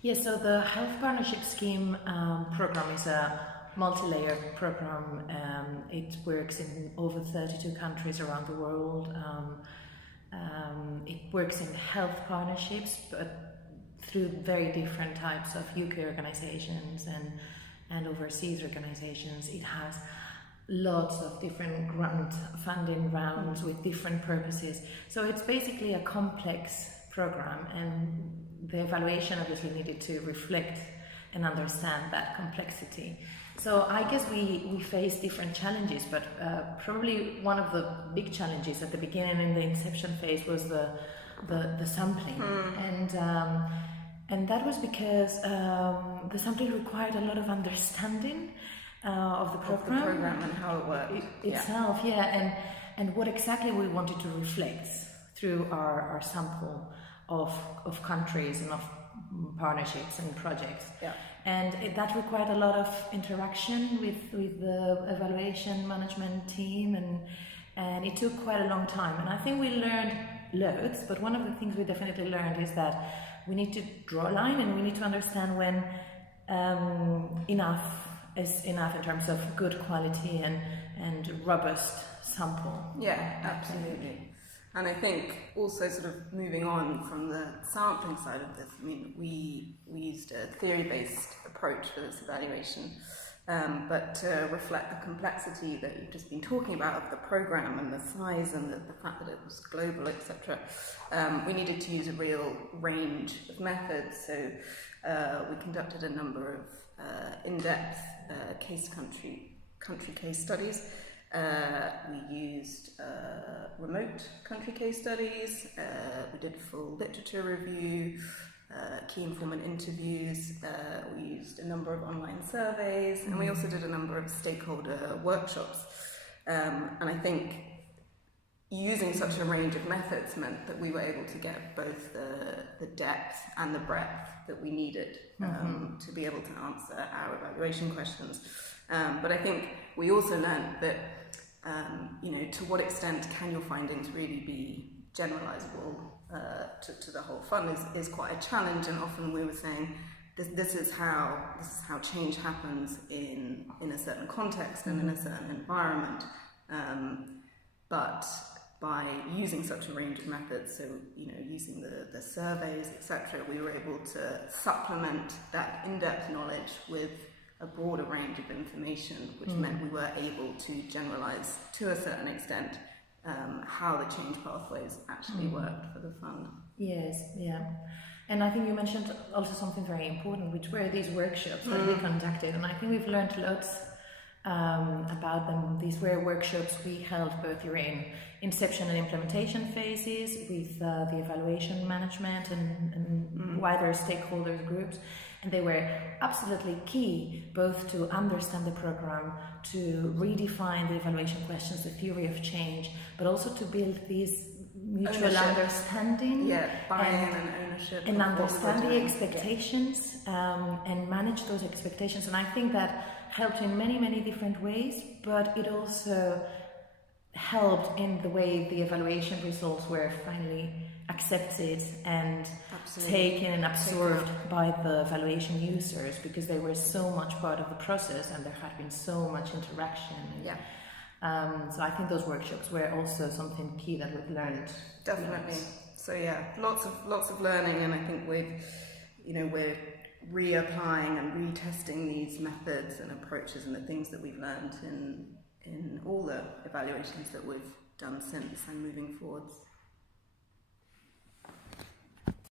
Yes, so the Health Partnership Scheme program is a multi-layered program. It works in over 32 countries around the world. It works in health partnerships, but through very different types of UK organizations and overseas organizations. It has lots of different grant funding rounds with different purposes. So it's basically a complex program, and the evaluation obviously needed to reflect and understand that complexity. So I guess we face different challenges, but probably one of the big challenges at the beginning in the inception phase was the sampling, and that was because the sampling required a lot of understanding of the program and how it worked itself, and what exactly we wanted to reflect through our sample of countries and of partnerships and projects. And that required a lot of interaction with the evaluation management team, and it took quite a long time. And I think we learned loads, but one of the things we definitely learned is that we need to draw a line, and we need to understand when enough is enough in terms of good quality and robust sample. Yeah, absolutely. And I think also sort of moving on from the sampling side of this, I mean, we used a theory-based approach for this evaluation, but to reflect the complexity that you've just been talking about of the program and the size and the fact that it was global, etc., we needed to use a real range of methods. So we conducted a number of in-depth country case studies. We used remote country case studies, we did full literature review, key informant interviews, we used a number of online surveys, and we also did a number of stakeholder workshops. And I think using such a range of methods meant that we were able to get both the depth and the breadth that we needed to be able to answer our evaluation questions. But I think we also learned that to what extent can your findings really be generalizable to the whole fund is quite a challenge, and often we were saying this is how change happens in a certain context and in a certain environment, but by using such a range of methods, so using the surveys, etc., we were able to supplement that in-depth knowledge with a broader range of information, which meant we were able to generalize to a certain extent how the change pathways actually worked for the fund. Yes, yeah. And I think you mentioned also something very important, which were these workshops that we conducted, and I think we've learned lots about them. These were workshops we held both during inception and implementation phases with the evaluation management and wider stakeholders groups. And they were absolutely key, both to understand the program, to redefine the evaluation questions, the theory of change, but also to build these mutual understanding, buy-in and ownership, and understand the expectations and manage those expectations. And I think that helped in many, many different ways, but it also helped in the way the evaluation results were finally accepted and taken and absorbed by the evaluation users, because they were so much part of the process and there had been so much interaction. So I think those workshops were also something key that we've learned. Definitely. So lots of learning, and I think we're reapplying and retesting these methods and approaches and the things that we've learned in all the evaluations that we've done since and moving forwards.